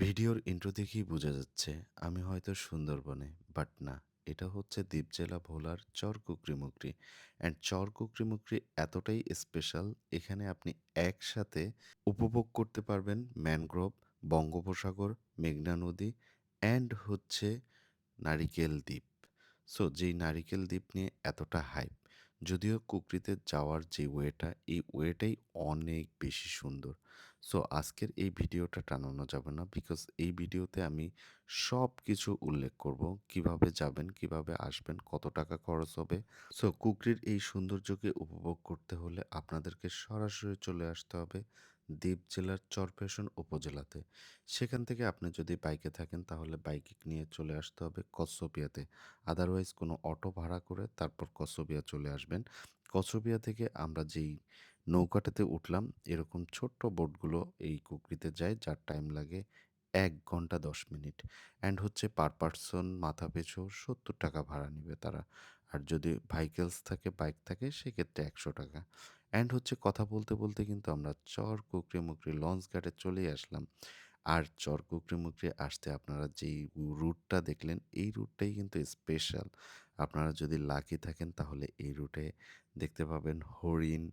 ভিডিওর ইন্ট্রো দেখেই বোঝা যাচ্ছে আমি হয়তো সুন্দরবনে বাট না। এটা হচ্ছে দ্বীপ জেলা ভোলার চর কুকরিমুকরি অ্যান্ড চর কুকরিমুকরি এতটাই স্পেশাল এখানে আপনি একসাথে উপভোগ করতে পারবেন ম্যানগ্রোভ বঙ্গোপসাগর, মেঘনা নদী অ্যান্ড হচ্ছে নারিকেল দ্বীপ। সো যেই নারিকেল দ্বীপ নিয়ে এতটা হাইপ যদিও কুকরিতে যাওয়ার যে ওয়েটা এই ওয়েটাই অনেক বেশি সুন্দর। সো আজকের এই ভিডিওটা টানানো যাবে না। বিকজ এই ভিডিওতে আমি সব কিছু উল্লেখ করব। কীভাবে যাবেন, কীভাবে আসবেন, কত টাকা খরচ হবে। সো কুকরির এই সৌন্দর্যকে উপভোগ করতে হলে আপনাদেরকে সরাসরি চলে আসতে হবে দ্বীপ জেলার চরফেশন উপজেলাতে। সেখান থেকে আপনি যদি বাইকে থাকেন তাহলে বাইক নিয়ে চলে আসতে হবে কচ্ছপিয়াতে আদারওয়াইজ কোনো অটো ভাড়া করে তারপর কচ্ছপিয়া চলে আসবেন। কচ্ছপিয়া থেকে আমরা যেই নৌকাটাতে উঠলাম। এরকম ছোট্ট বোটগুলো এই কুকরিতে যায়, যার টাইম লাগে এক ঘণ্টা দশ মিনিট। অ্যান্ড হচ্ছে পার পার্সন মাথা পিছু সত্তর টাকা ভাড়া নেবে তারা। আর যদি ভাইকেলস থাকে, বাইক থাকে, সেক্ষেত্রে একশো টাকা। অ্যান্ড হচ্ছে কথা বলতে বলতে কিন্তু আমরা চর কুকরি মুকরি লঞ্চ ঘাটে চলেই আসলাম। আর চর কুকরি মুকরি আসতে আপনারা যেই রুটটা দেখলেন, এই রুটটাই কিন্তু স্পেশাল। আপনারা যদি লাকি থাকেন, তাহলে এই রুটে দেখতে পাবেন হরিণ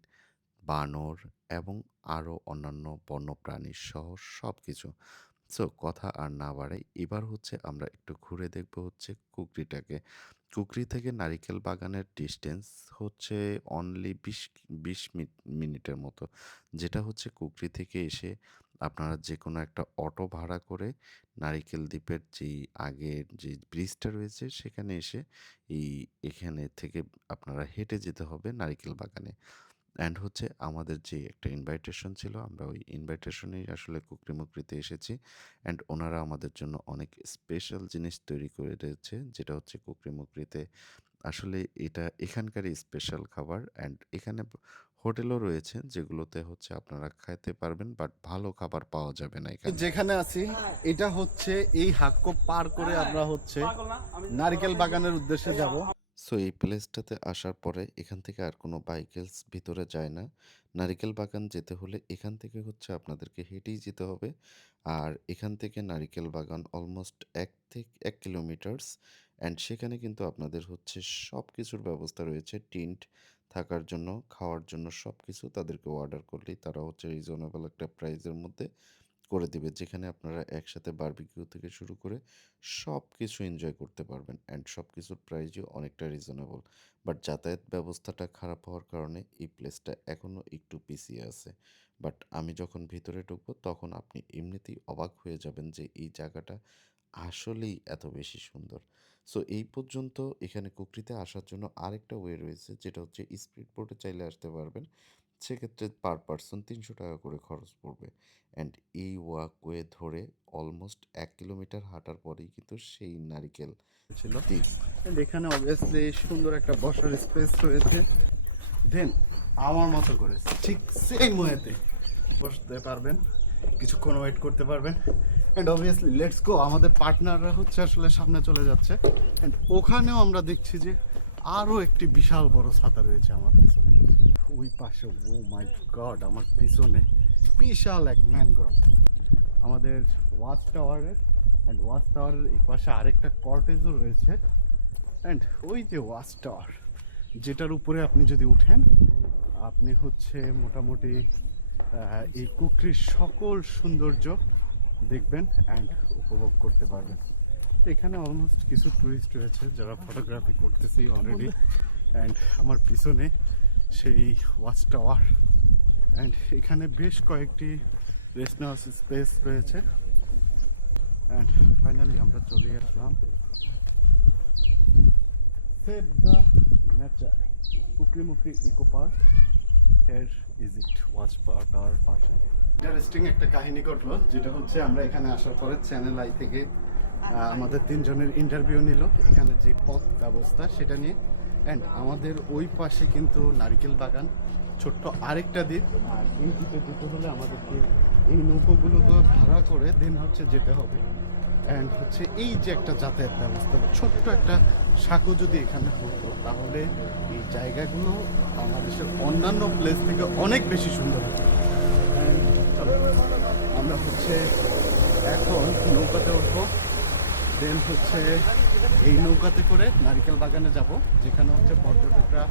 বানর এবং আরও অন্যান্য বন্যপ্রাণী সহ সব কিছু সো, কথা আর না বাড়াই, এবার হচ্ছে আমরা একটু ঘুরে দেখব হচ্ছে কুকরিটাকে। কুকরি থেকে নারিকেল বাগানের ডিস্টেন্স হচ্ছে অনলি বিশ বিশ মিনিটের মতো। যেটা হচ্ছে কুকরি থেকে এসে আপনারা যে কোনো একটা অটো ভাড়া করে নারিকেল দ্বীপের যেই আগের যে ব্রিজটা রয়েছে, সেখানে এসে এই এখানে থেকে আপনারা হেঁটে যেতে হবে নারিকেল বাগানে। অ্যান্ড হচ্ছে আমাদের যে একটা ইনভাইটেশন ছিল আমরা ওই ইনভাইটেশনেই আসলে কুকরিমুকরিতে এসেছি। অ্যান্ড ওনারা আমাদের জন্য অনেক স্পেশাল জিনিস তৈরি করে রয়েছে যেটা হচ্ছে কুকরিমুকরিতে আসলে এটা এখানকারই স্পেশাল খাবার। অ্যান্ড এখানে হোটেলও রয়েছে যেগুলোতে হচ্ছে আপনারা খাইতে পারবেন বাট ভালো খাবার পাওয়া যাবে না এখানে। যেখানে আছি এটা হচ্ছে এই হাক্কো পার করে আমরা হচ্ছে নারকেল বাগানের উদ্দেশ্যে যাব। সো এই প্লেসটাতে আসার পরে এখান থেকে আর কোনো বাইকেলস ভিতরে যায় না। নারিকেল বাগান যেতে হলে এখান থেকে হচ্ছে আপনাদেরকে হেঁটেই যেতে হবে। আর এখান থেকে নারিকেল বাগান অলমোস্ট এক থেকে এক কিলোমিটার্স অ্যান্ড সেখানে কিন্তু আপনাদের হচ্ছে সব কিছুর ব্যবস্থা রয়েছে। টিন্ট থাকার জন্য, খাওয়ার জন্য সব কিছু তাদেরকে অর্ডার করলেই তারা হচ্ছে রিজনেবল একটা প্রাইজের মধ্যে করে দিবে যেখানে আপনারা একসাথে বারবিকিউ থেকে শুরু করে সব কিছু এনজয় করতে পারবেন অ্যান্ড সব কিছুর প্রাইসও অনেকটা রিজনেবল বাট যাতায়াত ব্যবস্থাটা খারাপ হওয়ার কারণে এই প্লেসটা এখনও একটু পিছিয়ে আছে। বাট আমি যখন ভিতরে ঢুকবো তখন আপনি এমনিতেই অবাক হয়ে যাবেন যে এই জায়গাটা আসলেই এত বেশি সুন্দর। সো এই পর্যন্ত এখানে কুকরিতে আসার জন্য আরেকটা ওয়ে রয়েছে, যেটা হচ্ছে স্পিড বোটে চাইলে আসতে পারবেন। সেক্ষেত্রে পার পার্সন তিনশো টাকা করে খরচ পড়বে। অ্যান্ড এই ওয়াকওয়ে ধরে অলমোস্ট এক কিলোমিটার হাঁটার পরেই কিন্তু সেই নারিকেল ছিল। এখানে অবভিয়াসলি সুন্দর একটা বসার স্পেস রয়েছে। দেন আমার মতো করে ঠিক সেম ওয়েতে বসতে পারবেন। কিছুক্ষণ ওয়েট করতে পারবেন। অ্যান্ড অবভিয়াসলি লেটস গো আমাদের পার্টনাররা হচ্ছে আসলে সামনে চলে যাচ্ছে। অ্যান্ড ওখানেও আমরা দেখছি যে আরও একটি বিশাল বড় ছাতা রয়েছে আমার পিছনে। ওই পাশে ও মাই গড আমার পিছনে বিশাল এক ম্যানগ্রোভ। আমাদের ওয়াচ টাওয়ারের অ্যান্ড ওয়াচ টাওয়ারের এই পাশে আরেকটা কর্টেজও রয়েছে। অ্যান্ড ওই যে ওয়াচ টাওয়ার যেটার উপরে আপনি যদি উঠেন আপনি হচ্ছে মোটামুটি এই কুকরির সকল সৌন্দর্য দেখবেন অ্যান্ড উপভোগ করতে পারবেন। এখানে অলমোস্ট কিছু টুরিস্ট রয়েছে যারা ফটোগ্রাফি করতেছি অলরেডি অ্যান্ড আমার পিছনে সেই ওয়াচ টাওয়ার। অ্যান্ড এখানে বেশ কয়েকটি রেস্ট নেওয়ার স্পেস রয়েছে। অ্যান্ড ফাইনালি আমরা চলে আসলাম। Save the nature Kukri Mukri eco park is it watch tower পাশে। ইন্টারেস্টিং একটা কাহিনী ঘটলো, যেটা হচ্ছে আমরা এখানে আসার পরে চ্যানেল আই থেকে আমাদের তিনজনের ইন্টারভিউ নিল। এখানে যে পথ ব্যবস্থা, সেটা নিয়ে অ্যান্ড আমাদের ওই পাশে কিন্তু নারিকেল বাগান, ছোট্ট আরেকটা দ্বীপ। আর এই দ্বীপে যেতে হলে আমাদেরকে এই নৌকোগুলোকে ভাড়া করে দেন হচ্ছে যেতে হবে। অ্যান্ড হচ্ছে এই যে একটা যাতায়াত ব্যবস্থা, ছোট্ট একটা সাঁকো যদি এখানে হতো, তাহলে এই জায়গাগুলো বাংলাদেশের অন্যান্য প্লেস থেকে অনেক বেশি সুন্দর হতো। আমরা হচ্ছে এখন নৌকাতে উঠবো। দেন হচ্ছে এই নৌকাতে করে নারিকেল বাগানে যাব যেখানে হচ্ছে পর্যটকরা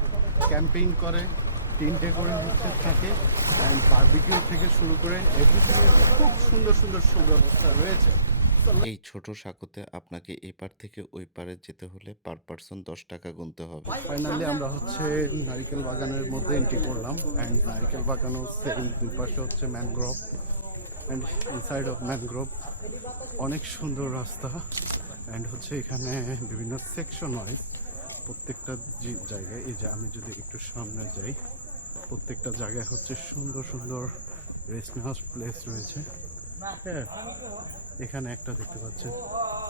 ক্যাম্পেইন করে তিনটে করে হচ্ছে থাকে অ্যান্ড বার্বিকিউ থেকে শুরু করে এভরিথিং খুব সুন্দর সুন্দর সুব্যবস্থা রয়েছে। এই ছোট সাঁকোতে আপনাকে এপার থেকে ওই পারে যেতে হলে পার পার্সন দশ টাকা গুনতে হবে। ফাইনালি আমরা হচ্ছে নারিকেল বাগানের মধ্যে এন্ট্রি করলাম অ্যান্ড নারিকেল বাগানও সেম দুই পাশে হচ্ছে mangrove and inside of mangrove অনেক সুন্দর রাস্তা অ্যান্ড হচ্ছে এখানে বিভিন্ন সেকশন ওয়াইজ প্রত্যেকটা জায়গায়, এই যে আমি যদি একটু সামনে যাই, প্রত্যেকটা জায়গায় হচ্ছে সুন্দর সুন্দর রেস্ট প্লেস রয়েছে। হ্যাঁ এখানে একটা দেখতে পাচ্ছেন,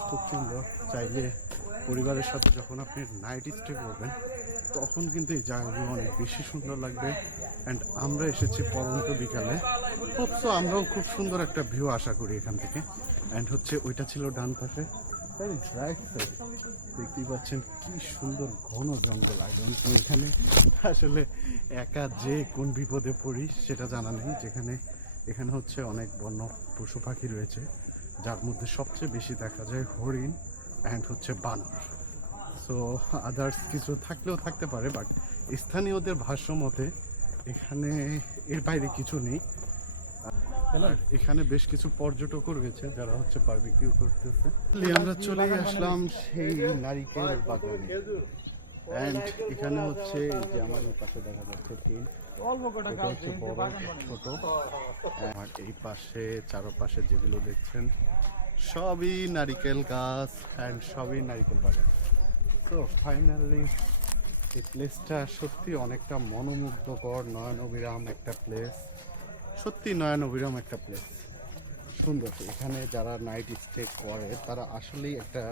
খুব সুন্দর। চাইলে পরিবারের সাথে যখন আপনি নাইট স্টে করবেন, তখন কিন্তু এই জায়গাগুলো অনেক বেশি সুন্দর লাগবে। অ্যান্ড আমরা এসেছি পরন্ত বিকালে। খুব সো আমরাও খুব সুন্দর একটা ভিউ আশা করি এখান থেকে। অ্যান্ড হচ্ছে ওইটা ছিল ডান পাশে। রাইট দেখতেই পাচ্ছেন কি সুন্দর ঘন জঙ্গল। আই এখানে আসলে একা যে কোন বিপদে পড়ি সেটা জানা নেই। যেখানে এখানে হচ্ছে অনেক বন্য পশু পাখি রয়েছে। যার মধ্যে সবচেয়ে বেশি দেখা যায় হরিণ অ্যান্ড হচ্ছে বানর। সো আদার্স কিছু থাকলেও থাকতে পারে বাট স্থানীয়দের ভাষ্য মতে এখানে এর বাইরে কিছু নেই। এখানে বেশ কিছু পর্যটকও রয়েছে যারা হচ্ছে বারবিকিউ করতেছে। আমরা চলে আসলাম সেই নারিকেল বাগানে। অ্যান্ড এখানে হচ্ছে যে আমার পাশে দেখা যাচ্ছে টিন। এটা হচ্ছে বড় ছোট। আর এই পাশে চারপাশে যেগুলো দেখছেন সবই নারিকেল গাছ অ্যান্ড সবই নারিকেল বাগান। তো ফাইনালি এই প্লেসটা সত্যি অনেকটা মনোমুগ্ধকর নয়ন অবিরাম একটা প্লেস সত্যি নয়ন অবিরাম একটা প্লেস সুন্দর। এখানে যারা নাইট স্টে করে, তারা আসলেই একটা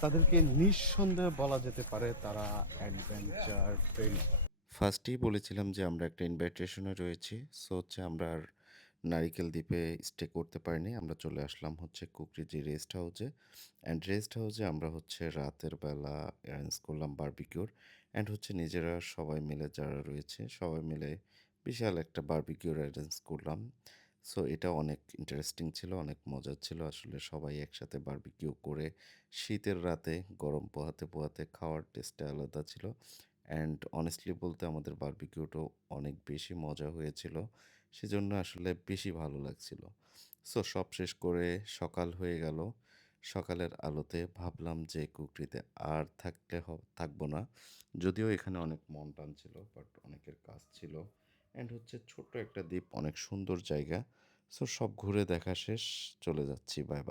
তাদেরকে নিঃসন্দেহে বলা যেতে পারে তারা অ্যাডভেঞ্চার প্রেমী ফার্স্টেই বলেছিলাম যে আমরা একটা ইনভাইটেশনে রয়েছি। সো হচ্ছে আমরা আর নারিকেল দ্বীপে স্টে করতে পারিনি। আমরা চলে আসলাম হচ্ছে কুকরিজি রেস্ট হাউসে অ্যান্ড রেস্ট হাউসে আমরা হচ্ছে রাতের বেলা অ্যারেঞ্জ করলাম বারবিকিউর অ্যান্ড হচ্ছে নিজেরা সবাই মিলে যারা রয়েছে, সবাই মিলে বিশাল একটা বারবিকিউর অ্যারেঞ্জ করলাম। সো এটা অনেক ইন্টারেস্টিং ছিল, অনেক মজার ছিল। আসলে সবাই একসাথে বার্বিকিউ করে শীতের রাতে, গরম পোহাতে পোহাতে খাওয়ার টেস্টটা আলাদা ছিল। অ্যান্ড অনেস্টলি বলতে আমাদের বার্বিকিউটাও অনেক বেশি মজা হয়েছিল। সেজন্য আসলে বেশি ভালো লাগছিল। সো সব শেষ করে সকাল হয়ে গেল। সকালের আলোতে ভাবলাম যে কুকরিতে আর থাকলে থাকব না। যদিও এখানে অনেক মন টান ছিল বাট অনেকের কাজ ছিল। অ্যান্ড হচ্ছে ছোট্ট একটা দ্বীপ, অনেক সুন্দর জায়গা। সো সব ঘুরে দেখা শেষ, চলে যাচ্ছি বাই বাই